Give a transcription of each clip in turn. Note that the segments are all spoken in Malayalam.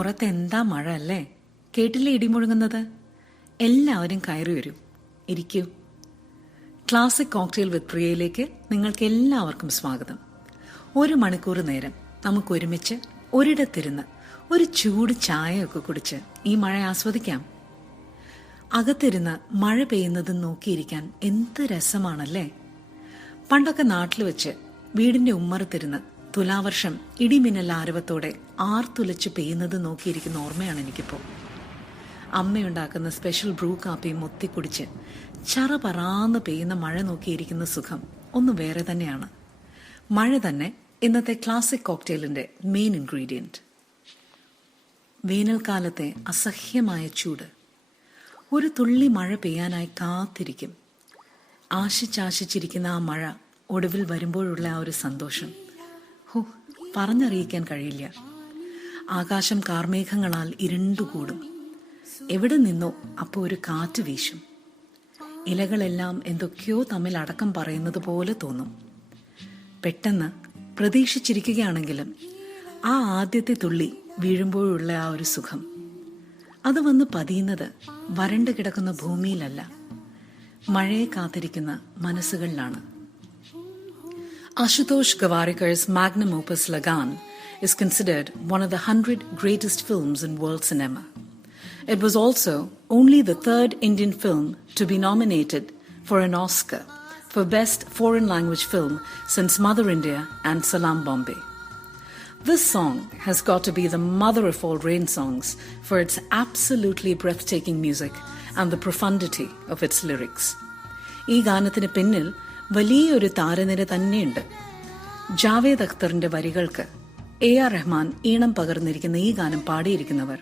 പുറത്ത് എന്താ മഴ അല്ലേ? കേട്ടില്ലേ ഇടിമുഴങ്ങുന്നത്? എല്ലാവരും കയറി വരൂ, ഇരിക്കൂ. ക്ലാസിക് കോക്ടെയിൽ വിത്ത് പ്രിയയിലേക്ക് നിങ്ങൾക്ക് എല്ലാവർക്കും സ്വാഗതം. 1 മണിക്കൂർ നേരം നമുക്ക് ഒരുമിച്ച് ഒരിടത്തിരുന്ന് ഒരു ചൂട് ചായയൊക്കെ കുടിച്ച് ഈ മഴ ആസ്വദിക്കാം. അകത്തിരുന്ന് മഴ പെയ്യുന്നത് നോക്കിയിരിക്കാൻ എന്ത് രസമാണല്ലേ. പണ്ടൊക്കെ നാട്ടിൽ വെച്ച് വീടിന്റെ ഉമ്മറത്തിരുന്ന് തുലാവർഷം ഇടിമിന്നൽ ആരവത്തോടെ ആർത്തുലച്ച് പെയ്യുന്നത് നോക്കിയിരിക്കുന്ന ഓർമ്മയാണ് എനിക്കിപ്പോൾ. അമ്മയുണ്ടാക്കുന്ന സ്പെഷ്യൽ ബ്രൂ കാപ്പിയും ഒത്തിക്കുടിച്ച് ചറ പറാന്ന് പെയ്യുന്ന മഴ നോക്കിയിരിക്കുന്ന സുഖം ഒന്ന് വേറെ തന്നെയാണ്. മഴ തന്നെ ഇന്നത്തെ ക്ലാസിക് കോക്ടെയിലിന്റെ മെയിൻ ഇൻഗ്രീഡിയന്റ്. വേനൽക്കാലത്തെ അസഹ്യമായ ചൂട്. ഒരു തുള്ളി മഴ പെയ്യാനായി കാത്തിരിക്കും. ആശിച്ചാശിച്ചിരിക്കുന്ന ആ മഴ ഒടുവിൽ വരുമ്പോഴുള്ള ആ ഒരു സന്തോഷം പറഞ്ഞറിയിക്കാൻ കഴിയില്ല. ആകാശം കാർമേഘങ്ങളാൽ ഇരുണ്ടുകൂടും. എവിടെ നിന്നോ അപ്പോൾ ഒരു കാറ്റ് വീശും. ഇലകളെല്ലാം എന്തൊക്കെയോ തമ്മിൽ അടക്കം പറയുന്നത് പോലെ തോന്നും. പെട്ടെന്ന് പ്രതീക്ഷിച്ചിരിക്കുകയാണെങ്കിലും ആ ആദ്യത്തെ തുള്ളി വീഴുമ്പോഴുള്ള ആ ഒരു സുഖം, അത് വന്ന് പതിയുന്നത് വരണ്ടു കിടക്കുന്ന ഭൂമിയിലല്ല, മഴയെ കാത്തിരിക്കുന്ന മനസ്സുകളിലാണ്. Ashutosh Gowarikkar's magnum opus Lagan is considered one of the 100 greatest films in world cinema. It was also only the 3rd Indian film to be nominated for an Oscar for Best Foreign Language Film since Mother India and Salam Bombay. This song has got to be the mother of all rain songs for its absolutely breathtaking music and the profundity of its lyrics. ഈ ഗാനത്തിന് പിന്നിൽ വലിയൊരു താരനിര തന്നെയുണ്ട്. ജാവേദ് അഖ്തറിന്റെ വരികൾക്ക് AR റഹ്മാൻ ഈണം പകർന്നിരിക്കുന്ന ഈ ഗാനം പാടിയിരിക്കുന്നവർ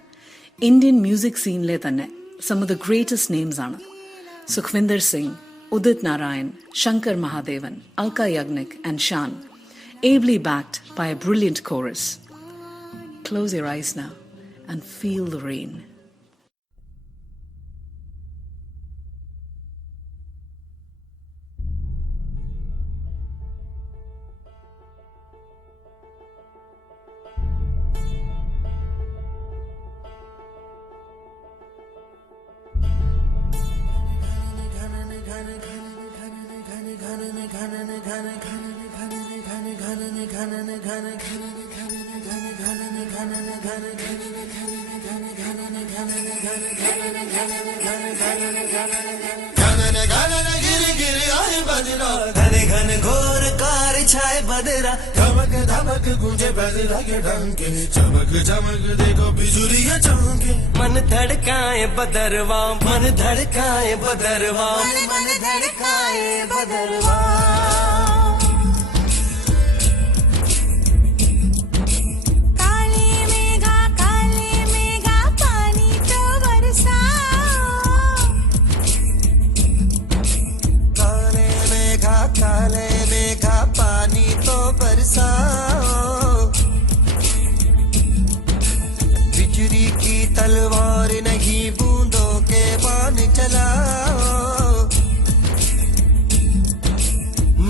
ഇന്ത്യൻ മ്യൂസിക് സീനിലെ തന്നെ some of the greatest names ആണ്. Sukhwinder Singh, Udit Narayan, Shankar Mahadevan, Alka Yagnik and Shaan, ably backed by a brilliant chorus. Close your eyes now and feel the rain. घन घोर कार छाए बदरा, धमक धमक गूंजे बदरा के डंके, चमक चमक देखो बिजुलियां चमके। मन धड़काए बदरवा, मन धड़काए बदरवा, मन धड़काए बदरवा। काले मेघा पानी तो बरसाओ, बिजली की तलवार नहीं बूंदों के बाण चलाओ।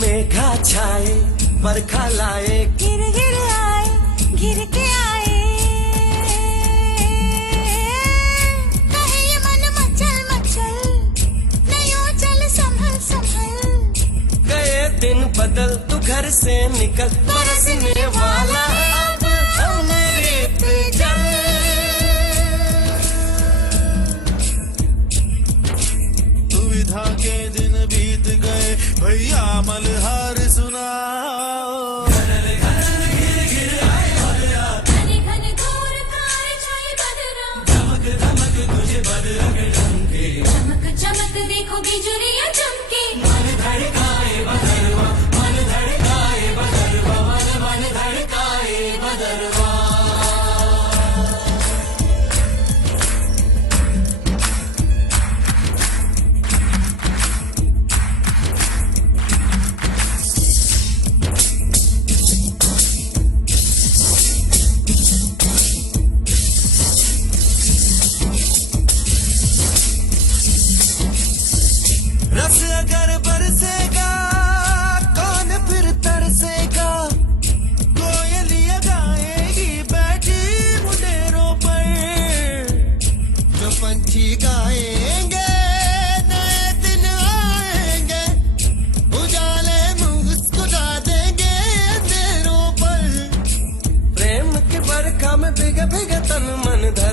मेघा छाए बरखा लाए, गिर गिर आए गिर के आए, कहे ये मन मचल मचल, नहीं चल संभल संभल। गए दिन बदल तू घर से निकल, बरसने वाला अब हम रेत जल। दुविधा के दिन बीत गए भैया, मलहार सुनाओ। चमक चमक देखो बिजुलियां चमके, मन धड़काए बदरवा, मन धड़काए बदरवा, मन धड़काए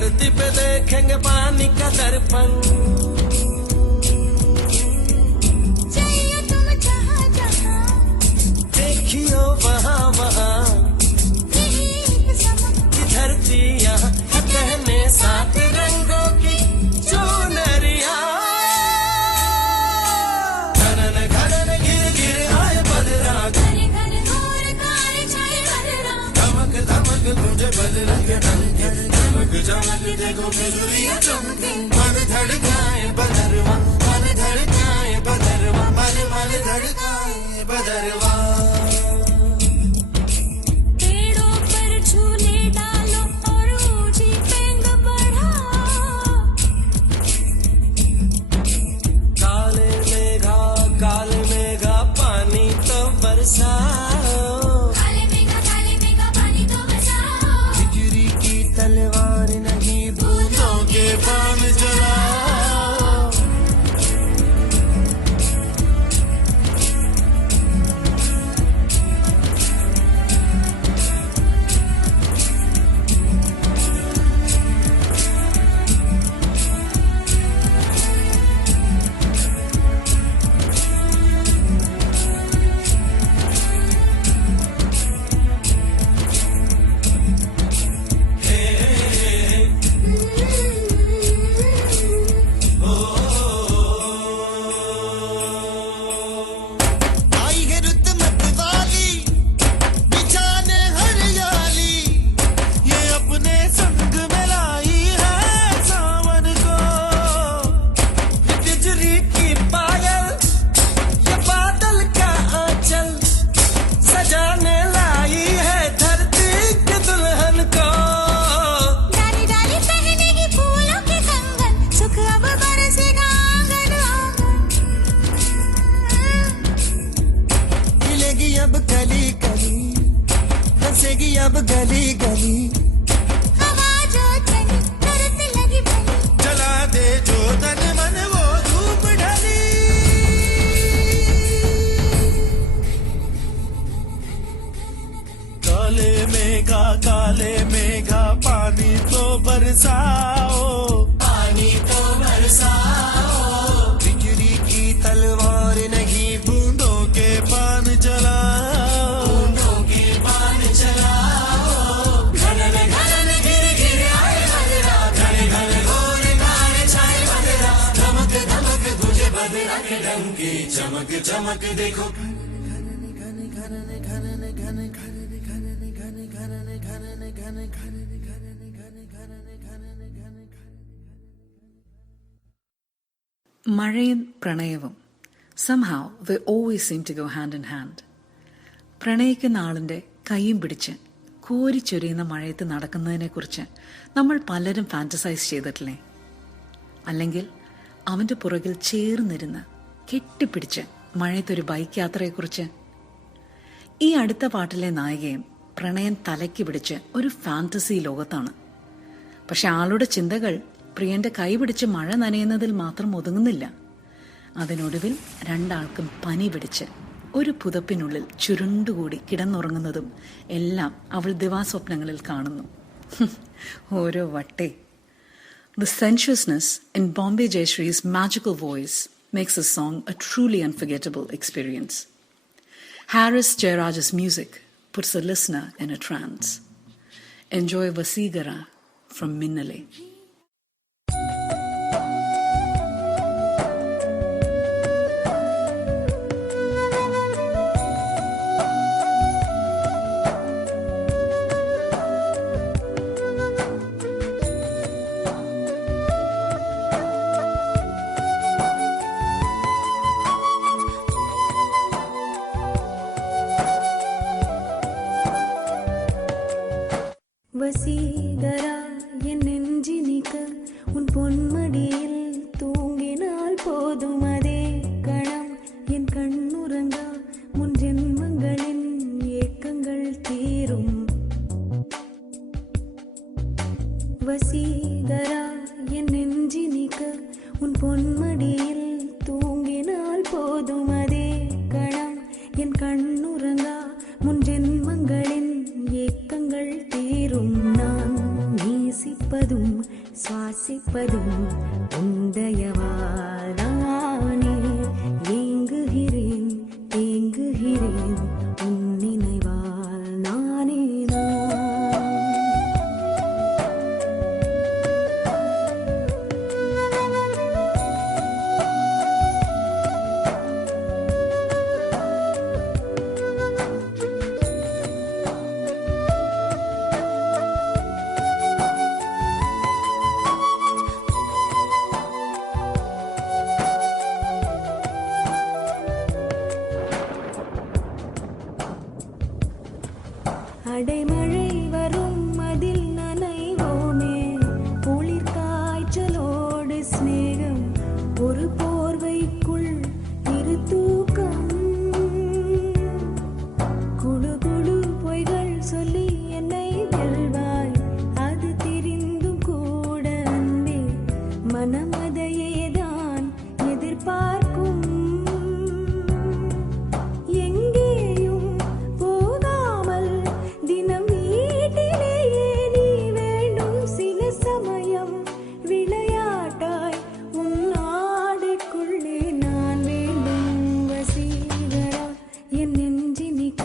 धरती पे देखेंगे पानी का दर्पण चाहिए तुम जहाँ जहाँ देखियो वहाँ वहाँ यही एक समा की धरती यहाँ है कहने साथ रंगों की चुनरिया घनन घनन गिर गिर आए बदरा घने घने घोर काले छाए बदरा धमक धमक तुझे बदला के डंके चमक चमक देखो बिजुलियाँ चमके मन धड़काए बदरवा मन धड़काए बदरवा मन मन धड़काए बदरवा पेड़ों पर झूले डालो और ऊंची पेंग बढ़ाओ काले मेघा पानी तो बरसाओ काले मेघा पानी तो बचाओ बिजली की तलवार नहीं बूंदों के बाण चलाओ आई है रुत मत वाली बिछाने हरियाली ये अपने संग में लाई है सावन को ये बिजली की पायल ये बादल का आंचल सजाने लाई है धरती के दुल्हन को डाली डाली पहनेगी फूलों के कंगन सुख अब बरसेगा आंगन आंगन मिलेगी अब गली गली हंसेगी अब गली गली हवा जो चली तरस लगी भली जला दे जो तन मन वो धूप ढली काले मेघा पानी तो बरसाओ बिजली की तलवार नहीं बूंदों के बाण चलाओ घनन घनन गिर गिर आए बदरा घने घने घोर काले छाए बदरा धमक धमक तुझे बदरा के डंके चमक चमक देखो മഴയും പ്രണയവും somehow they always seem to go hand in hand. പ്രണയിക്കുന്ന ആളിൻ്റെ കൈയും പിടിച്ച് കോരിച്ചൊരിയുന്ന മഴയത്ത് നടക്കുന്നതിനെക്കുറിച്ച് നമ്മൾ പലരും ഫാൻറ്റസൈസ് ചെയ്തിട്ടില്ലേ? അല്ലെങ്കിൽ അവൻ്റെ പുറകിൽ ചേർന്നിരുന്ന് കെട്ടിപ്പിടിച്ച് മഴയത്തൊരു ബൈക്ക് യാത്രയെക്കുറിച്ച്? ഈ അടുത്ത പാട്ടിലെ നായികയും പ്രണയം തലയ്ക്ക് പിടിച്ച് ഒരു ഫാൻറ്റസി ലോകത്താണ്. പക്ഷെ ആളുടെ ചിന്തകൾ പ്രിയന്റെ കൈ പിടിച്ച് മഴ നനയുന്നതിൽ മാത്രം ഒതുങ്ങുന്നില്ല. അതിനൊടുവിൽ രണ്ടാൾക്കും പനി പിടിച്ച് ഒരു പുതപ്പിനുള്ളിൽ ചുരുണ്ടുകൂടി കിടന്നുറങ്ങുന്നതും എല്ലാം അവൾ ദിവാസ്വപ്നങ്ങളിൽ കാണുന്നു. ഓരോ വട്ടേ. The sensuousness in Bombay Jayashree's magical voice makes this song a truly unforgettable experience. Haris Jayaraj's music puts the listener in a trance. Enjoy Vasigara from Minnale. Vaseegara என் நெஞ்சினிக்க உன் பொன்மடியில் தூங்கினால் போதும் அதே கணம் என் கண்ணுறங்கா முன் ஜென்மங்களின் ஏக்கங்கள் தீரும். வசீகரா என் நெஞ்சினிக்க உன் பொன்மடியில் தூங்கினால் போதும் அதே கணம் என் கண்ணுறங்கா முன் ஜென்மங்களின் ஏக்கங்கள் தீரும். நான் நேசிப்பதும் சுவாசிப்பதும் உந்தயவாதானே. ஏங்குகிறேன் தேங்குகிறேன் உன் நினைவால் நானே நான். அடைமழை வரும் அதில் நனைவோமே, குளிர் காய்ச்சலோடு சிநேகம், ஒரு போர்வைக்குள் இரு தூக்கம். குழு குழு பொய்கள் சொல்லி என்னை வெல்வாய், அது தெரிந்தும் கூட அன்பே மனமதையேதான் எதிர்பார்க்கும். எங்கேயும் போகாமல் தினம் வீட்டிலேயே நீ வேண்டும். சில சமயம் விளையாட்டாய் உன் ஆடைக்குள்ளே நான் வேண்டும். வசீகரா என் நெஞ்சினிக்க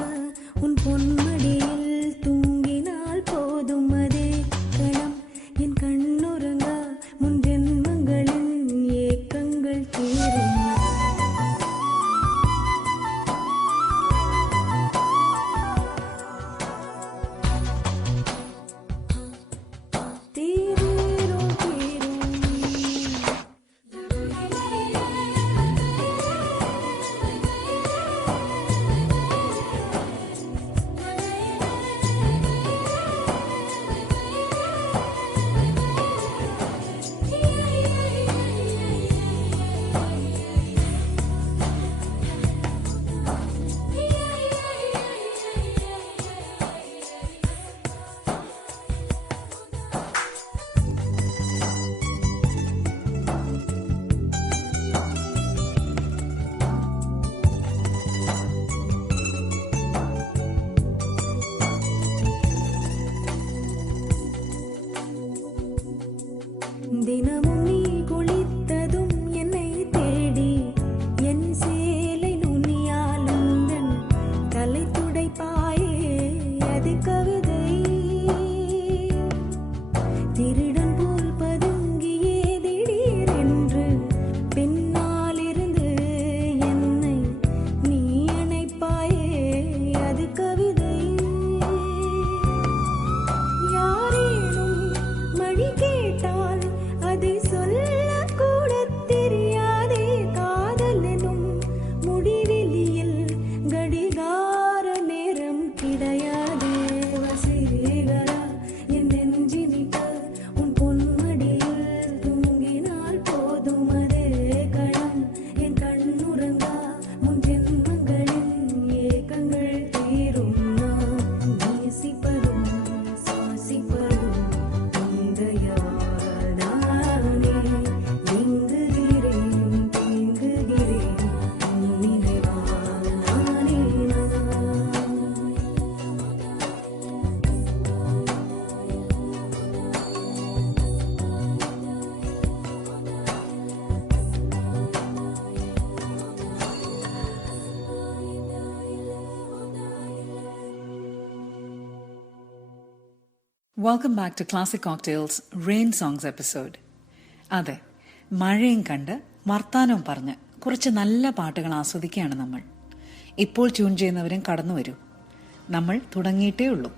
உன் பொன்மடியில் தூங்கினால் போதும். அதே கணம் என் கண்ணுறங்கா முன் ஜென்மங்களின் ஏக்கங்கள் தீரும். தீரும் தீரும். தினமும் நீ குளித்ததும் என்னை தேடி என் சேலை நுனியால் உந்தன் தலை துடைப்பாயே, அது கவிதை. திருடன் போல் பதுங்கியே திடீரென்று பின்னாலிருந்து என்னை நீ அணைப்பாயே, அது கவிதை. யாரேனும் மணி கேட்டால் அதை சொல்லக்கூட தெரியாதே. காதல் எனும் முடிவெளியில் கடிகார நேரம் கிடையாதே. வசீகரா என் நெஞ்சினிக்க உன் பொன்மடியில் தூங்கினால் போதும். அதே கணம் என் கண்ணுறங்கா முன் ஜென்மங்களின் ஏக்கங்கள் தீரும். நான் நேசிப்பதும் சுவாசிப்பதும் உந்தயவால் நானே. ஏங்குகிறேன் தேங்குகிறேன் உன் நினைவால் நானே நான். Welcome back to Classic Cocktails Rain Songs episode. അതെ, മഴയും കണ്ട് വർത്താനവും പറഞ്ഞ് കുറച്ച് നല്ല പാട്ടുകൾ ആസ്വദിക്കുകയാണ് നമ്മൾ. ഇപ്പോൾ ട്യൂൺ ചെയ്യുന്നവരും കടന്നു വരൂ, നമ്മൾ തുടങ്ങിയിട്ടേ ഉള്ളൂ.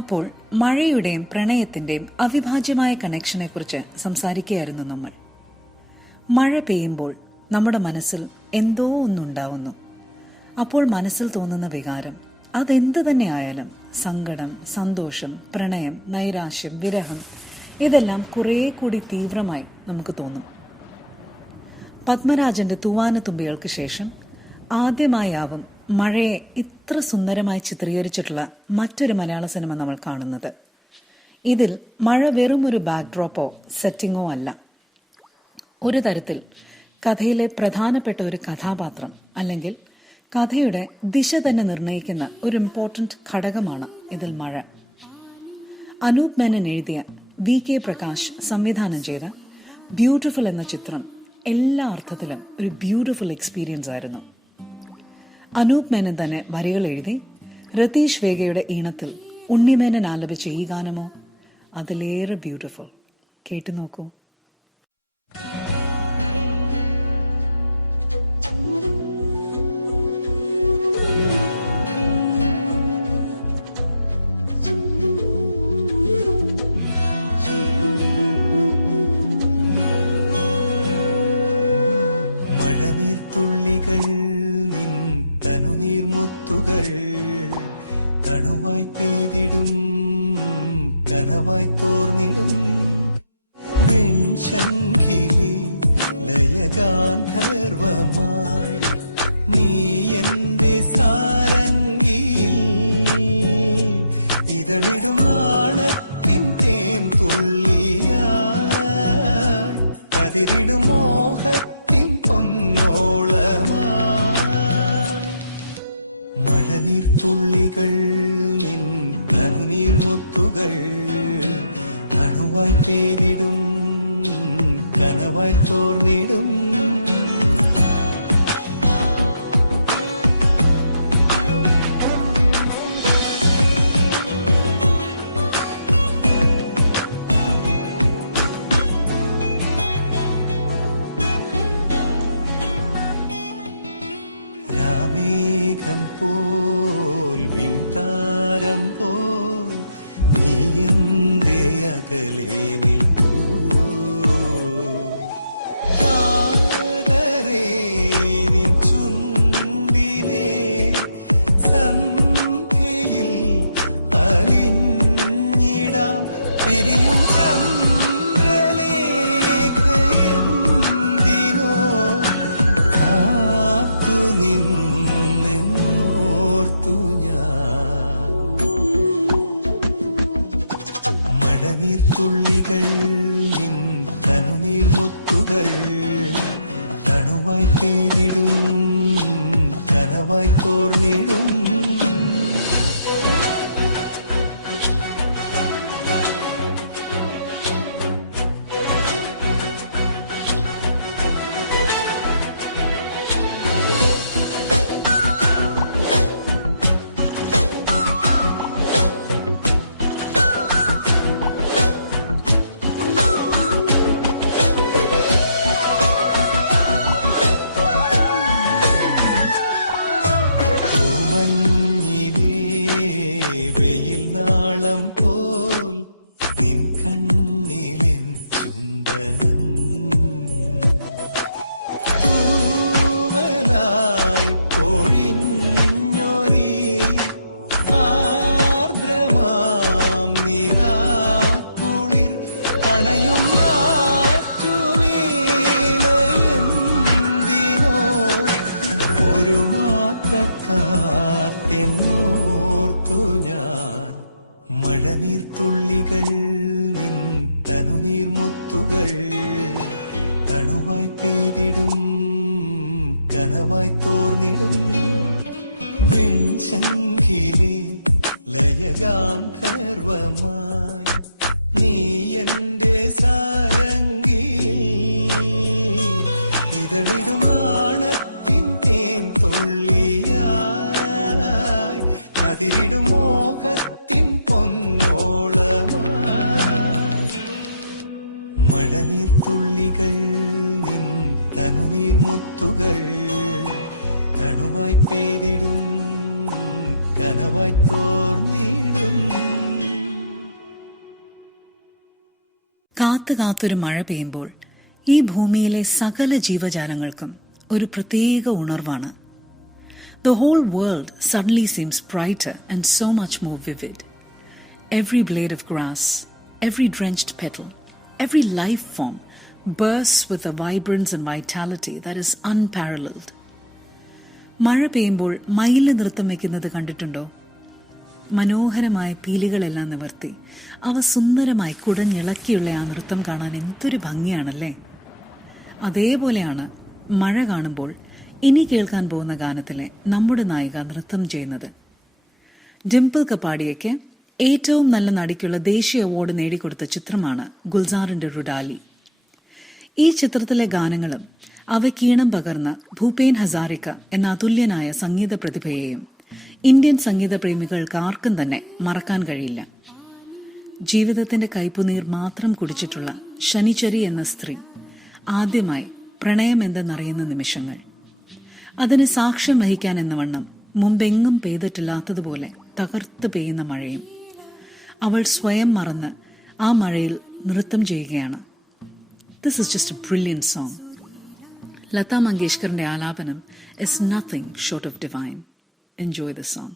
അപ്പോൾ മഴയുടെയും പ്രണയത്തിന്റെയും അവിഭാജ്യമായ കണക്ഷനെക്കുറിച്ച് സംസാരിക്കുകയായിരുന്നു നമ്മൾ. മഴ പെയ്യുമ്പോൾ നമ്മുടെ മനസ്സിൽ എന്തോ ഒന്നുണ്ടാവുന്നു. അപ്പോൾ മനസ്സിൽ തോന്നുന്ന വികാരം അതെന്ത് തന്നെ ആയാലും, സങ്കടം, സന്തോഷം, പ്രണയം, നൈരാശ്യം, വിരഹം, ഇതെല്ലാം കുറേ കൂടി തീവ്രമായി നമുക്ക് തോന്നും. പത്മരാജന്റെ തൂവാനത്തുമ്പികൾക്ക് ശേഷം ആദ്യമായാവും മഴയെ ഇത്ര സുന്ദരമായി ചിത്രീകരിച്ചിട്ടുള്ള മറ്റൊരു മലയാള സിനിമ നമ്മൾ കാണുന്നത്. ഇതിൽ മഴ വെറും ഒരു ബാക്ക്ഡ്രോപ്പോ സെറ്റിങ്ങോ അല്ല. ഒരു തരത്തിൽ കഥയിലെ പ്രധാനപ്പെട്ട ഒരു കഥാപാത്രം അല്ലെങ്കിൽ കഥയുടെ ദിശ തന്നെ നിർണയിക്കുന്ന ഒരു ഇമ്പോർട്ടന്റ് ഘടകമാണ് ഇതിൽ മഴ. അനൂപ് മേനൻ എഴുതിയ VK പ്രകാശ് സംവിധാനം ചെയ്ത ബ്യൂട്ടിഫുൾ എന്ന ചിത്രം എല്ലാ അർത്ഥത്തിലും ഒരു ബ്യൂട്ടിഫുൾ എക്സ്പീരിയൻസ് ആയിരുന്നു. അനൂപ് മേനൻ തന്നെ വരികൾ എഴുതി രതീഷ് വേഗയുടെ ഈണത്തിൽ ഉണ്ണിമേനൻ ആലപിച്ച ഈ ഗാനമോ അതിലേറെ ബ്യൂട്ടിഫുൾ. കേട്ടു നോക്കൂ. കാത്തൊരു മഴ പെയ്യുമ്പോൾ ഈ ഭൂമിയിലെ സകല ജീവജാലങ്ങൾക്കും ഒരു പ്രത്യേക ഉണർവാണ്. The whole world suddenly seems brighter and so much more vivid. Every blade of grass, every drenched petal, every life form bursts with a vibrance and vitality that is unparalleled. മഴ പെയ്യുമ്പോൾ മയില് നൃത്തം വയ്ക്കുന്നത് കണ്ടിട്ടുണ്ടോ? മനോഹരമായ പീലികളെല്ലാം നിവർത്തി അവ സുന്ദരമായി കുടഞ്ഞിളക്കിയുള്ള ആ നൃത്തം കാണാൻ എന്തൊരു ഭംഗിയാണല്ലേ. അതേപോലെയാണ് മഴ കാണുമ്പോൾ ഇനി കേൾക്കാൻ പോകുന്ന ഗാനത്തിലെ നമ്മുടെ നായിക നൃത്തം ചെയ്യുന്നത്. ഡിംപിൾ കപാഡിയയ്ക്ക് ഏറ്റവും നല്ല നടിക്കുള്ള ദേശീയ അവാർഡ് നേടിക്കൊടുത്ത ചിത്രമാണ് ഗുൽസാറിന്റെ റുഡാലി. ഈ ചിത്രത്തിലെ ഗാനങ്ങളും അവയ്ക്കീണം പകർന്ന ഭൂപേൻ ഹസാരിക എന്ന അതുല്യനായ സംഗീത പ്രതിഭയെയും ഇന്ത്യൻ സംഗീത പ്രേമികൾക്ക് ആർക്കും തന്നെ മറക്കാൻ കഴിയില്ല. ജീവിതത്തിന്റെ കൈപ്പുനീർ മാത്രം കുടിച്ചിട്ടുള്ള ശനിചരി എന്ന സ്ത്രീ ആദ്യമായി പ്രണയം എന്തെന്നറിയുന്ന നിമിഷങ്ങൾ, അതിന് സാക്ഷ്യം വഹിക്കാൻ എന്നവണ്ണം മുമ്പെങ്ങും പെയ്തിട്ടില്ലാത്തതുപോലെ തകർത്ത് പെയ്യുന്ന മഴയും. അവൾ സ്വയം മറന്ന് ആ മഴയിൽ നൃത്തം ചെയ്യുകയാണ്. This is just a brilliant song. Lata മങ്കേഷ്കറിന്റെ ആലാപനം is nothing short of divine. Enjoy this song.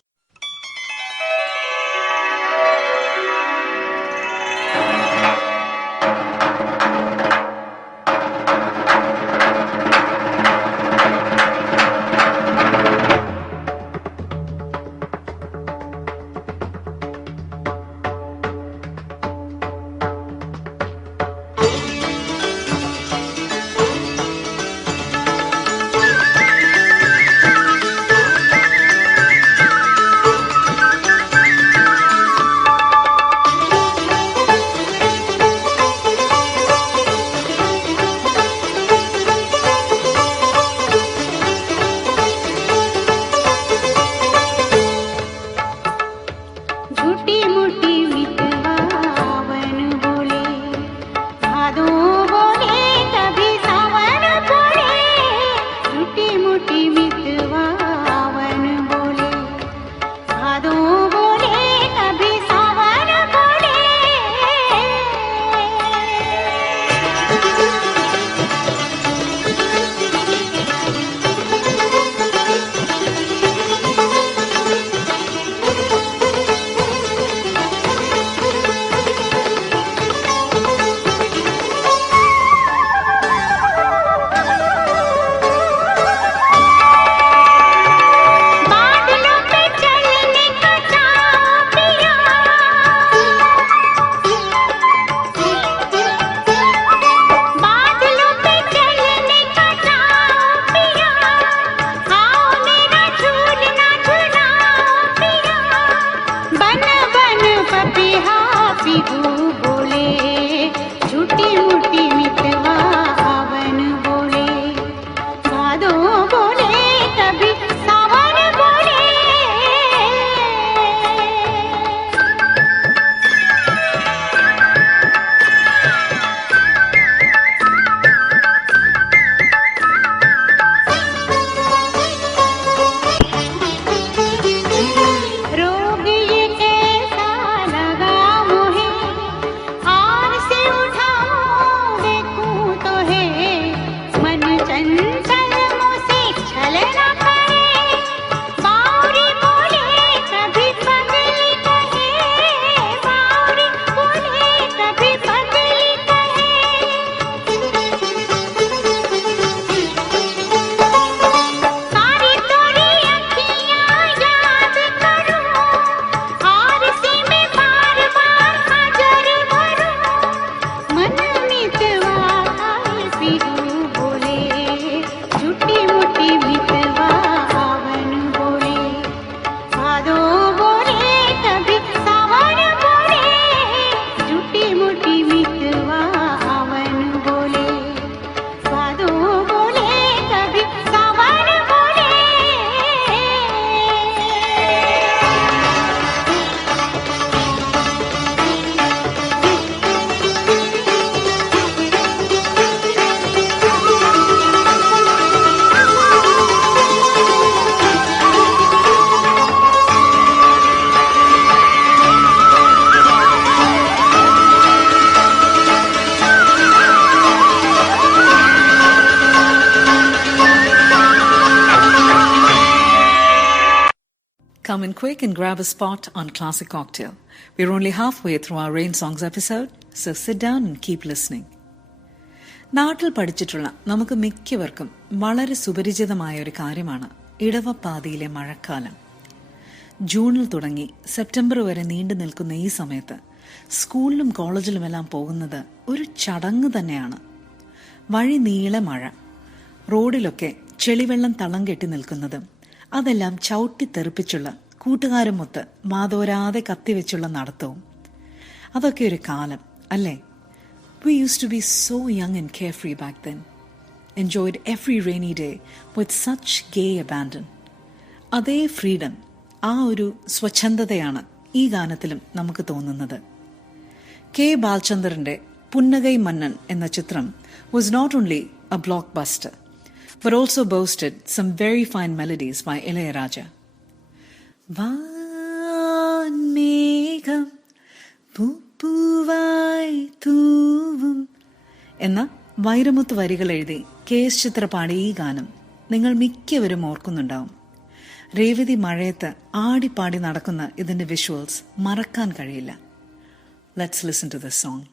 Come in quick and grab a spot on Classic Cocktail. We're only halfway through our Rain Songs episode, so sit down and keep listening. നാട്ടിൽ പഠിച്ചിട്ടുള്ള നമുക്ക് മിക്കവർക്കും വളരെ സുപരിചിതമായ ഒരു കാര്യമാണ് ഇടവപ്പാതിയിലെ മഴക്കാലം. ജൂണിൽ തുടങ്ങി സെപ്റ്റംബർ വരെ നീണ്ടു നിൽക്കുന്ന ഈ സമയത്ത് സ്കൂളിലും കോളേജിലുമെല്ലാം പോകുന്നത് ഒരു ചടങ്ങ് തന്നെയാണ്. വഴി നീളെ മഴ, റോഡിലൊക്കെ ചെളിവെള്ളം തളം കെട്ടി നിൽക്കുന്നതും അതെല്ലാം ചവിട്ടിത്തെറിപ്പിച്ചുള്ള കൂട്ടുകാരുമൊത്ത് വാതോരാതെ കത്തിവെച്ചുള്ള നടത്തവും. അതൊക്കെ ഒരു കാലം അല്ലേ? We used to be so young and carefree back then. Enjoyed every rainy day with such gay abandon. അതേ ഫ്രീഡം, ആ ഒരു സ്വച്ഛന്തതയാണ് ഈ ഗാനത്തിലും നമുക്ക് തോന്നുന്നത്. കെ ബാലചന്ദറിന്റെ പുന്നകൈ മന്നൻ എന്ന ചിത്രം was not only a blockbuster, but also boasted some very fine melodies by Ilayaraja. വാൻമേഘം പൂപ്പൂവായി തൂവും എന്ന വൈരമുത്ത് വരികൾ എഴുതി KS ചിത്ര പാടിയ ഈ ഗാനം നിങ്ങൾ മിക്കവരും ഓർക്കുന്നുണ്ടാവും. രേവതി മഴയത്ത് ആടിപ്പാടി നടക്കുന്ന ഇതിന്റെ വിഷ്വൽസ് മറക്കാൻ കഴിയില്ല. Let's listen to this song.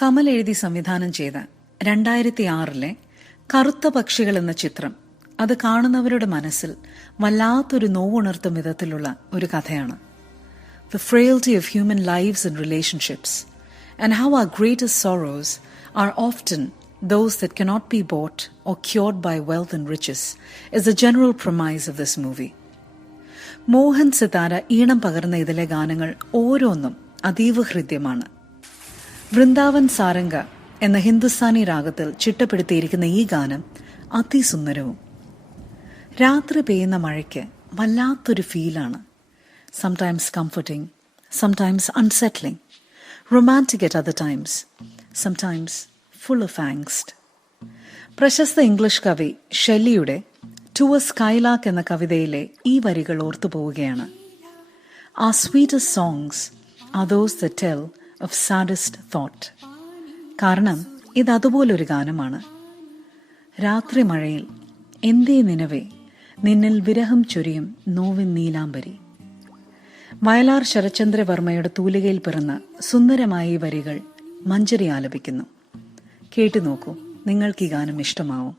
Kamal എഴുതി സംവിധാനം ചെയ്ത 2006 കറുത്ത പക്ഷികൾ എന്ന ചിത്രം അത് കാണുന്നവരുടെ മനസ്സിൽ വല്ലാത്തൊരു നോവുണർത്തും വിധത്തിലുള്ള ഒരു കഥയാണ്. The frailty of human lives and relationships and how our greatest sorrows are often those that cannot be bought or cured by wealth and riches, is the general premise of this movie. Mohan Sithara ഈണം പകർന്ന ഇതിലെ ഗാനങ്ങൾ ഓരോന്നും അതീവ ഹൃദ്യമാണ്. വൃന്ദാവൻ സാരംഗ എന്ന ഹിന്ദുസ്ഥാനി രാഗത്തിൽ ചിട്ടപ്പെടുത്തിയിരിക്കുന്ന ഈ ഗാനം അതിസുന്ദരവും. രാത്രി പെയ്യുന്ന മഴയ്ക്ക് വല്ലാത്തൊരു ഫീലാണ്. Sometimes comforting, sometimes unsettling, romantic at other times, sometimes full of angst. പ്രശസ്ത ഇംഗ്ലീഷ് കവി ഷെല്ലിയുടെ ടു എ സ്കൈലാർക്ക് എന്ന കവിതയിലെ ഈ വരികൾ ഓർത്തുപോവുകയാണ്. Our sweetest songs are those that tell of saddest thought. കാരണം ഇത് അതുപോലൊരു ഗാനമാണ്. രാത്രി മഴയിൽ എന്തേ നിനവേ നിന്നിൽ വിരഹം ചൊരിയും നോവിൻ നീലാംബരി. വയലാർ ശരചന്ദ്രവർമ്മയുടെ തൂലികയിൽ പിറന്ന സുന്ദരമായ ഈ വരികൾ മഞ്ജരി ആലപിക്കുന്നു. കേട്ടു നോക്കൂ, നിങ്ങൾക്ക് ഈ ഗാനം ഇഷ്ടമാവും.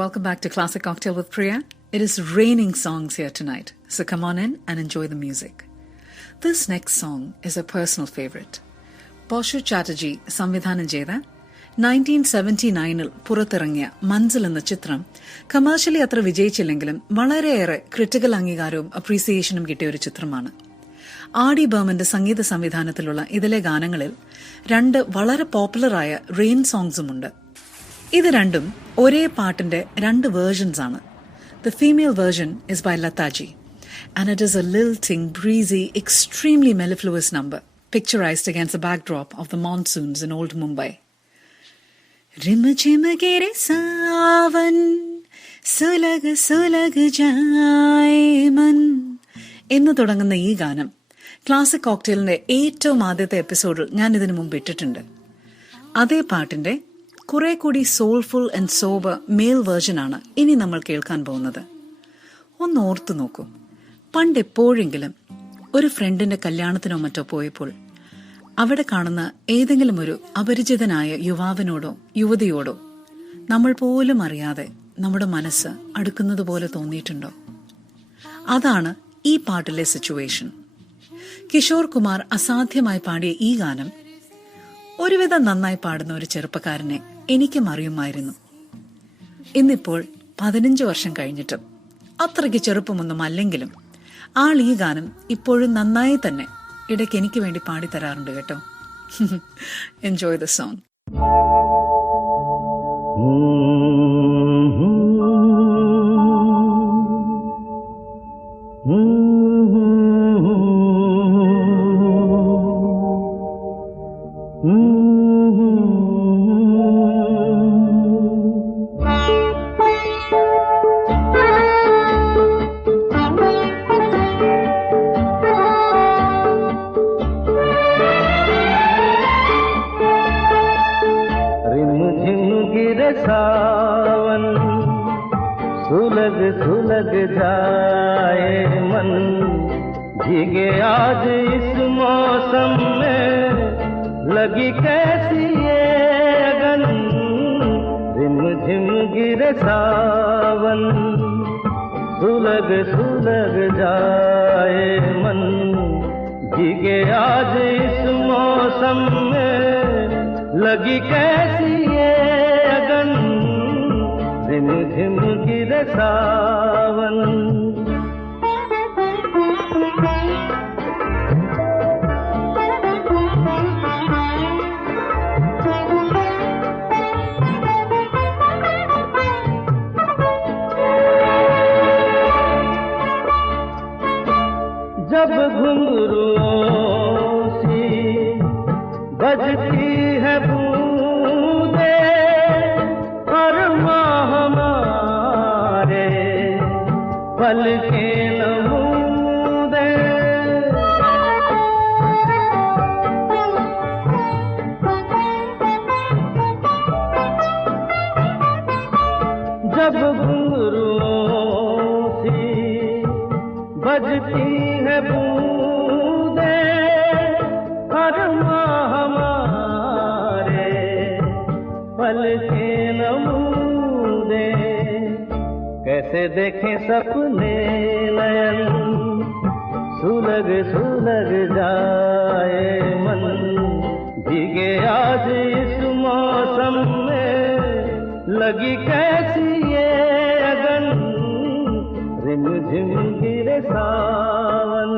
welcome back to Classic Cocktail with Priya. It is raining songs here tonight, so come on in and enjoy the music. This next song is a personal favorite. Poshu Chatterjee സംവിധാനം ചെയ്ത 1979 പുറത്തിറങ്ങിയ മൻസിൽ എന്ന ചിത്രം കമേഴ്ഷ്യലി അത്ര വിജയിച്ചില്ലെങ്കിലും വളരെയേറെ ക്രിട്ടിക്കൽ അംഗീകാരവും അപ്രീസിയേഷനും കിട്ടിയ ഒരു ചിത്രമാണ്. ആർ.ഡി. ബർമന്റെ സംഗീത സംവിധാനത്തിലുള്ള ഇതിലെ ഗാനങ്ങളിൽ 2 വളരെ പോപ്പുലറായ റെയിൻ സോങ്സുമുണ്ട്. ഇത് രണ്ടും ഒരേ പാട്ടിന്റെ 2 വേർഷൻസ് ആണ്. The female version is by Lataji, and it is a lilting, breezy, extremely mellifluous number, picturized against the backdrop of the monsoons in old Mumbai. Rim chim gire savan, sulag sulag jaaye man. എന്ന് തുടങ്ങുന്ന ഈ ഗാനം ക്ലാസിക് കോക്ടെയിലിന്റെ ഏറ്റവും ആദ്യത്തെ എപ്പിസോഡിൽ ഞാൻ ഇതിനു മുമ്പ് ഇട്ടിട്ടുണ്ട്. അതേ പാട്ടിന്റെ കുറെ കൂടി സോൾഫുൾ ആൻഡ് സോബർ മെയിൽ വേർഷനാണ് ഇനി നമ്മൾ കേൾക്കാൻ പോകുന്നത്. ഒന്ന് ഓർത്തു നോക്കൂ, പണ്ടെപ്പോഴെങ്കിലും ഒരു ഫ്രണ്ടിന്റെ കല്യാണത്തിനോ മറ്റോ പോയപ്പോൾ അവിടെ കാണുന്ന ഏതെങ്കിലും ഒരു അപരിചിതനായ യുവാവിനോടോ യുവതിയോടോ നമ്മൾ പോലും അറിയാതെ നമ്മുടെ മനസ്സ് അടുക്കുന്നത് പോലെ തോന്നിയിട്ടുണ്ടോ? അതാണ് ഈ പാട്ടിലെ സിറ്റുവേഷൻ. കിഷോർ കുമാർ അസാധ്യമായി പാടിയ ഈ ഗാനം ഒരുവിധം നന്നായി പാടുന്ന ഒരു ചെറുപ്പക്കാരനെ എനിക്കും അറിയുമായിരുന്നു. ഇന്നിപ്പോൾ 15 വർഷം കഴിഞ്ഞിട്ടും അത്രയ്ക്ക് ചെറുപ്പമൊന്നും അല്ലെങ്കിലും ആൾ ഈ ഗാനം ഇപ്പോഴും നന്നായി തന്നെ ഇടയ്ക്ക് എനിക്ക് വേണ്ടി പാടിത്തരാറുണ്ട് കേട്ടോ. Enjoy the song. सावन सुलग सुलग जाए मन, भीगे आज इस मौसम में लगी कैसी ये अगन। रिम झिम गिरे सावन सुलग सुलग जाए मन, भीगे आज इस मौसम में लगी कैसी ये अगन। रिम झिम गिरे सावन जब घुंघरूओं सी बजती है बूंदे और माह हमारे पल के नमूदे। जब घुंघरूओं सी बजती है बूंदे हर माह हमारे पल के नमूदे। कैसे देखें सपने नयन सुलग सुलग जाए मन, भीगे आज इस मौसम में लगी कैसी ये अगन। रिम झिम गिरे सावन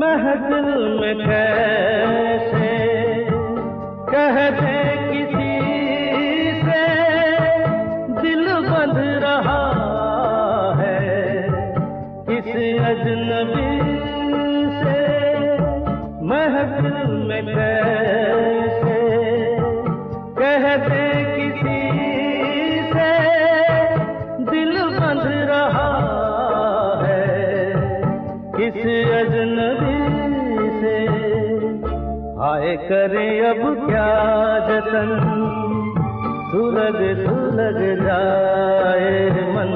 महफिल में कैसे कह दे किसी से दिल बंध रहा है किस अजनबी से। महफिल में कैसे कह दे किसी से दिल बंध रहा है किस अजनबी से। हाय हाय करे अब क्या जतन, सुलग सुलग जाए मन,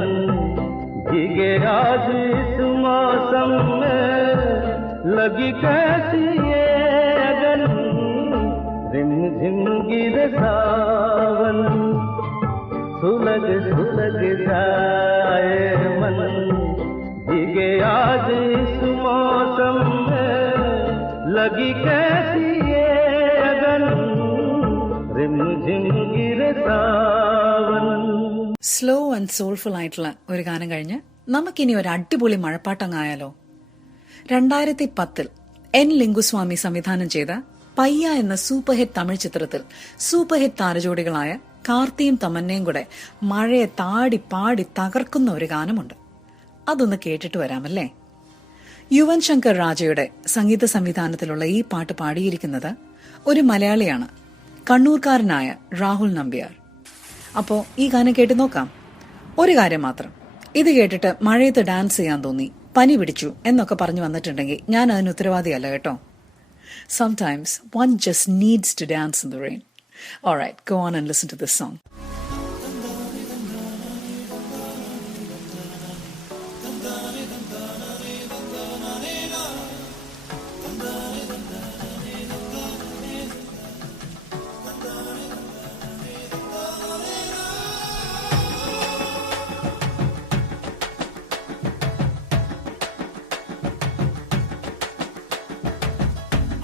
भीगे आज इस मौसम में लगी कैसी ये अगन, रिम झिम गिरे सावन, सुलग सुलग जाए मन, भीगे आज इस मौसम में लगी कैसी ये अगन, रिम झिम गिरे सावन. സ്ലോ ആൻഡ് സോൾഫുൾ ആയിട്ടുള്ള ഒരു ഗാനം കഴിഞ്ഞ് നമുക്കിനി ഒരു അടിപൊളി മഴപ്പാട്ടങ്ങായാലോ. 2010 എൻ ലിംഗുസ്വാമി സംവിധാനം ചെയ്ത പയ്യ എന്ന സൂപ്പർ ഹിറ്റ് തമിഴ് ചിത്രത്തിൽ സൂപ്പർ ഹിറ്റ് താരജോഡികളായ കാർത്തിയും തമന്നയും കൂടെ മഴയെ താടി പാടി തകർക്കുന്ന ഒരു ഗാനമുണ്ട്. അതൊന്ന് കേട്ടിട്ട് വരാമല്ലേ. യുവൻ ശങ്കർ രാജയുടെ സംഗീത സംവിധാനത്തിലുള്ള ഈ പാട്ട് പാടിയിരിക്കുന്നത് ഒരു മലയാളിയാണ്, കണ്ണൂർക്കാരനായ രാഹുൽ നമ്പ്യാർ. അപ്പോ ഈ ഗാനം കേട്ട് നോക്കാം. ഒരു കാര്യം മാത്രം, ഇത് കേട്ടിട്ട് മഴയത്ത് ഡാൻസ് ചെയ്യാൻ തോന്നി, പനി പിടിച്ചു എന്നൊക്കെ പറഞ്ഞു വന്നിട്ടുണ്ടെങ്കിൽ ഞാൻ അതിന് ഉത്തരവാദിയല്ല കേട്ടോ. Sometimes one just needs to dance in the rain. All right, go on and listen to this song.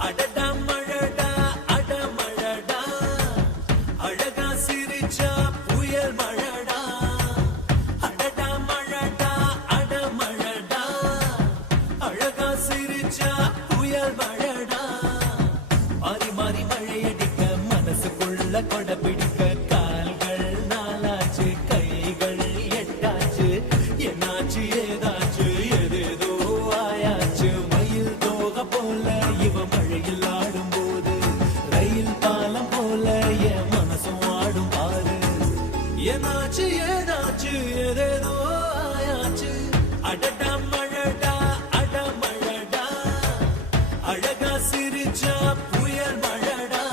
அடடா மழடா அட மழடா, அழகா சிரிச்சா புயல் மழடா, அடடா மழடா அட மழடா, அழகா சிரிச்சா புயல் மழடா, மாறி மாறி மழையடிக்க மனசுக்குள்ள கொடை பிடிக்க கால்கள் நாலாச்சு கைகள் எட்டாச்சு, என்னாச்சு ஏதாச்சு எதேதோ ஆயாச்சு, மயில் தோகை போல இவ மழையில் ஆடும் போது, ரயில் பாலம் போல என் மனசும் ஆடும் பாரு, என்னாச்சு ஏதாச்சு எதேதோ ஆயாச்சு, அடடா மழடா அட மழடா, அழகா சிரிச்சா புயல் மழடா.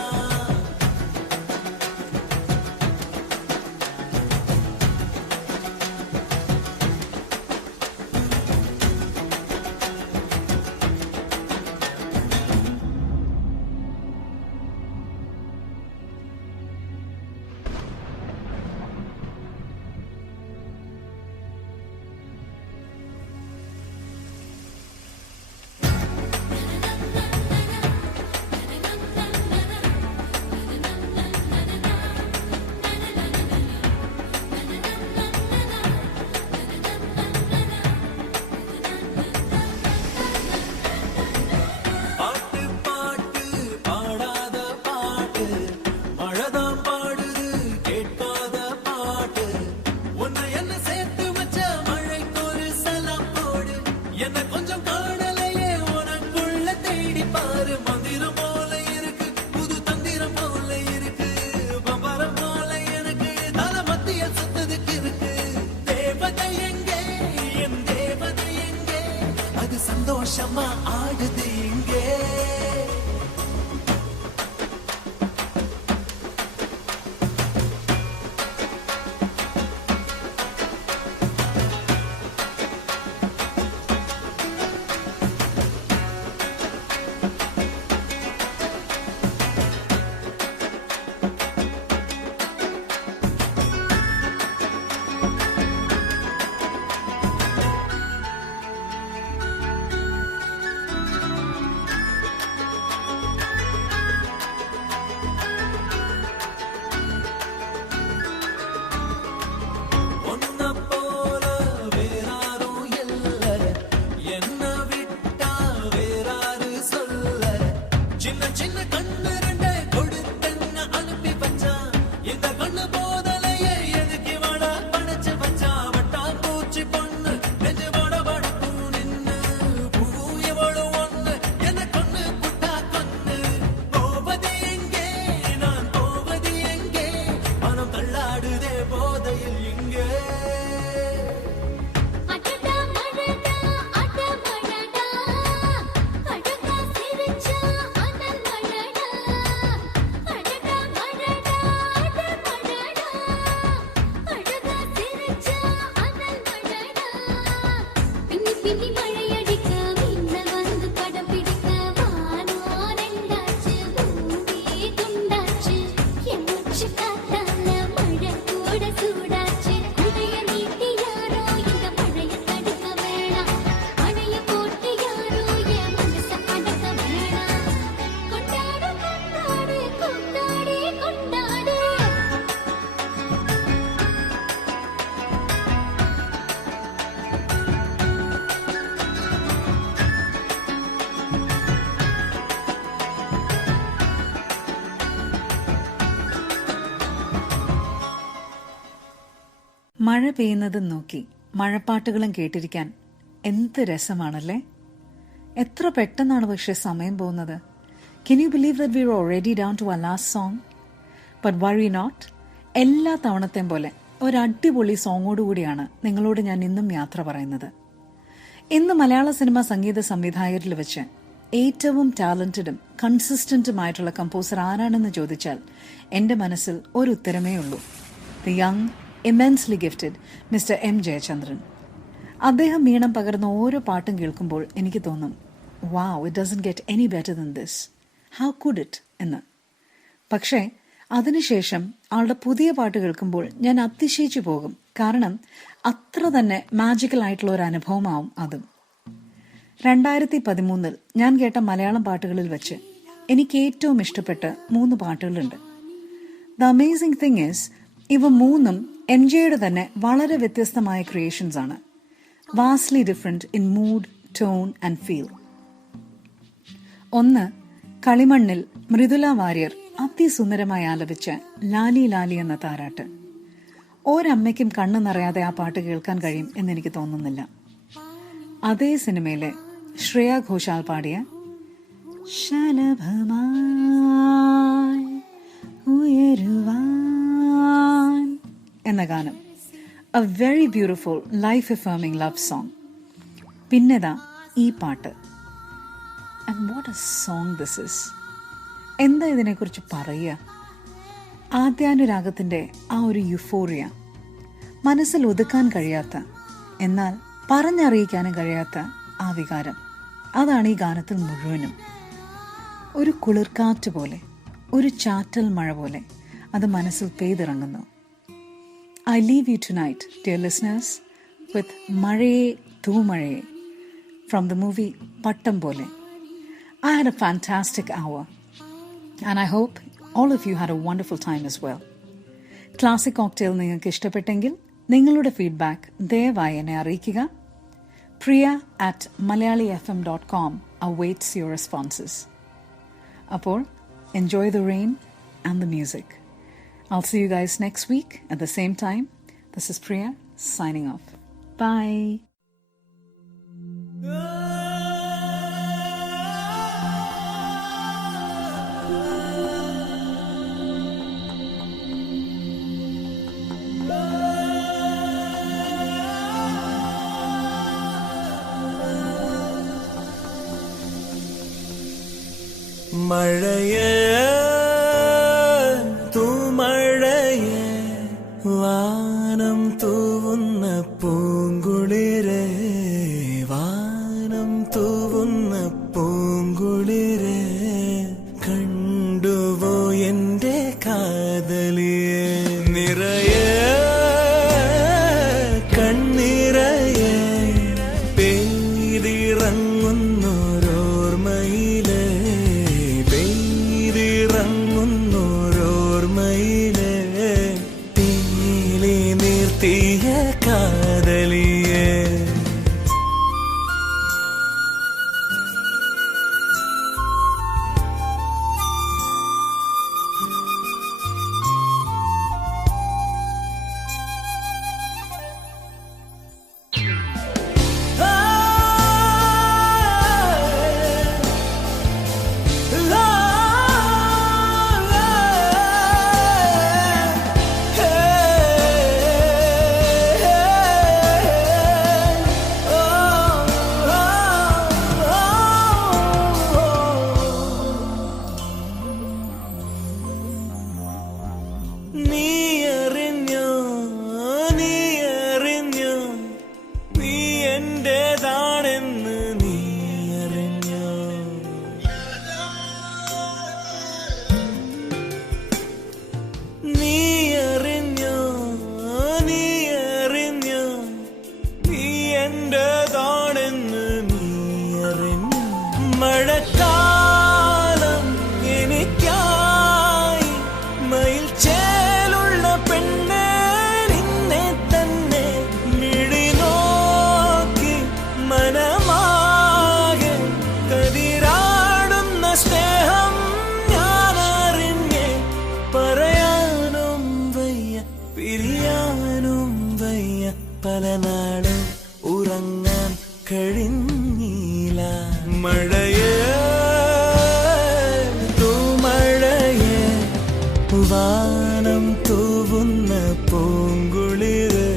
பாட்டு பாட்டு பாடாத பாட்டு, மழைதான் பாடுது கேட்காத பாட்டு, உன்னை என்ன சேர்த்து வச்ச மழைக்கு ஒரு சலாம் போடு, என்ன கொஞ்சம் காணலையே உனக்குள்ள தேடி பாரு, மந்திரம் போல இருக்கு புது தந்திரம் போல இருக்கு, பம்பரம் போல எனக்கு தலை மத்திய சுத்ததுக்கு இருக்கு, தேவதை எங்கே என் தேவதை எங்கே, அது சந்தோஷமா ஆடுது இங்கே. മഴ പെയ്യുന്നതും നോക്കി മഴപ്പാട്ടുകളും കേട്ടിരിക്കാൻ എന്ത് രസമാണല്ലേ. എത്ര പെട്ടെന്നാണ് പക്ഷെ സമയം പോകുന്നത്. Can you believe that we are already down to our last song? But worry not. എല്ലാ തവണത്തെയും പോലെ ഒരടിപൊളി സോങ്ങോടുകൂടിയാണ് നിങ്ങളോട് ഞാൻ ഇന്നും യാത്ര പറയുന്നത്. ഇന്ന് മലയാള സിനിമ സംഗീത സംവിധായകരിൽ വെച്ച് ഏറ്റവും ടാലന്റഡും കൺസിസ്റ്റന്റുമായിട്ടുള്ള കമ്പോസർ ആരാണെന്ന് ചോദിച്ചാൽ എന്റെ മനസ്സിൽ ഒരു ഉത്തരമേ ഉള്ളൂ. The young, immensely gifted mister M Jayachandran. അദ്ദേഹം ഈണം പകർന്ന ഓരോ പാട്ടും കേൾക്കുമ്പോൾ എനിക്ക് തോന്നും, wow, it doesn't get any better than this, how could it എന്ന്. പക്ഷേ അതിനുശേഷം ആളുടെ പുതിയ പാട്ട് കേൾക്കുമ്പോൾ ഞാൻ അതിശയിച്ചു പോകും. കാരണം അത്ര തന്നെ മാജിക്കൽ ആയിട്ടുള്ള ഒരു അനുഭവമാവും അതും. 2013 ഞാൻ കേട്ട മലയാളം പാട്ടുകളിൽ വെച്ച് എനിക്ക് ഏറ്റവും ഇഷ്ടപ്പെട്ട 3 പാട്ടുകളുണ്ട്. ദ അമേസിംഗ് തിങ് ഈസ്, ഇവ 3ഉം എം ജെയുടെ തന്നെ വളരെ വ്യത്യസ്തമായ ക്രിയേഷൻസ് ആണ്. Vastly different in mood, tone and feel. ഒന്ന്, കളിമണ്ണിൽ മൃദുല വാര്യർ അതിസുന്ദരമായി ആലപിച്ച ലാലി ലാലി എന്ന താരാട്ട്. ഒരമ്മയ്ക്കും കണ്ണു നിറയാതെ ആ പാട്ട് കേൾക്കാൻ കഴിയും എന്നെനിക്ക് തോന്നുന്നില്ല. അതേ സിനിമയിലെ ശ്രേയ ഘോഷാൽ പാടിയ ശലഭമായി ഉയരുവാൻ എന്ന ഗാനം, a very beautiful life affirming love song. പിന്നെതാ ഈ പാട്ട്. And what a song this is. എന്താ ഇതിനെക്കുറിച്ച് പറയുക? ആദ്യാനുരാഗത്തിന്റെ ആ ഒരു യുഫോറിയ, മനസ്സിൽ ഒതുക്കാൻ കഴിയാത്ത എന്നാൽ പറഞ്ഞറിയിക്കാനും കഴിയാത്ത ആ വികാരം, അതാണ് ഈ ഗാനത്തിൽ മുഴുവനും. ഒരു കുളിർക്കാറ്റ് പോലെ, ഒരു ചാറ്റൽ മഴ പോലെ അത് മനസ്സിൽ പെയ്തിറങ്ങുന്നു. I leave you tonight, dear listeners, with മഴയെ തൂമഴയെ from the movie Pattam Pole. I had a fantastic hour and I hope all of you had a wonderful time as well. Classic Cocktail നിങ്ങൾക്ക് ഇഷ്ടപ്പെട്ടെങ്കിൽ നിങ്ങളുടെ ഫീഡ്ബാക്ക് ദയവായി എന്നെ അറിയിക്കുക. priya@malayalifm.com awaits your responses. അപ്പോൾ enjoy the rain and the music. I'll see you guys next week at the same time. This is Priya signing off. Bye. മഴയേ തൂമഴയേ വാനം തൂവുന്ന പൂങ്കുളിരേ, വാനം തൂവുന്ന പൂങ്കുളിരേ, കണ്ടുവോ എന്റെ കാതലിയെ? നിറയെ കണ്ണിറയെ പെയ്തിറങ്ങുന്നോരോർമ്മയിലെ, പെയ്തിറങ്ങുന്നോരോർമ്മയിലെ തീലി നിർത്തിയ കാതലിയെ. നാളും ഉറങ്ങാൻ കഴിഞ്ഞില്ല. മഴയേ തൂമഴയേ വാനം തൂവുന്ന പൂങ്കുളിരേ,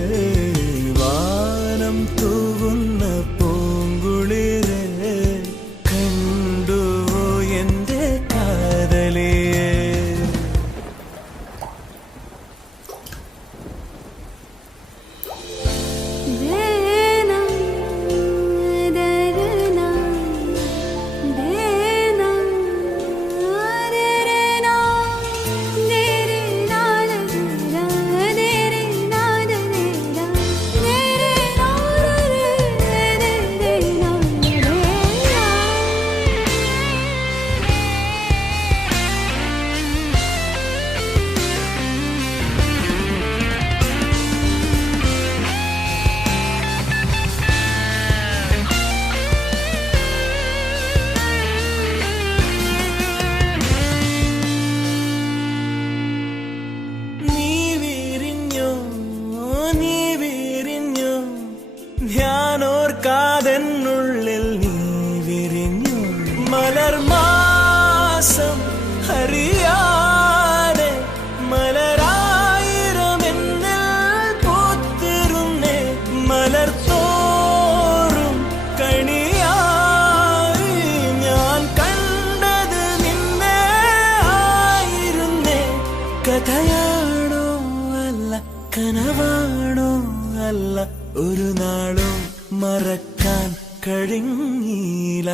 വാനം തൂവുന്ന പൂങ്കുളിരേ, കണ്ടുവോ എന്റെ കാതലിയേ. देना दरना देना दरना तेरे नाल तेरा तेरे नाल तेरा तेरे नाल तेरा നീ വിരിഞ്ഞോ നീ വിരിഞ്ഞോ ധ്യാനോർക്കാതെന്നുള്ളിൽ നീ വിരിഞ്ഞു. മലർമാസം അറിയാതെ മലരായിരമെന്നിൽ പൂത്തിരുന്നേ, മലർത്തോറും കണിയായി ഞാൻ കണ്ടത് നിന്നെ ആയിരുന്നേ. കഥയാണോ അല്ല കനവാണോ അല്ല, ഒരു നാളും മറക്കാൻ കഴിഞ്ഞില്ല.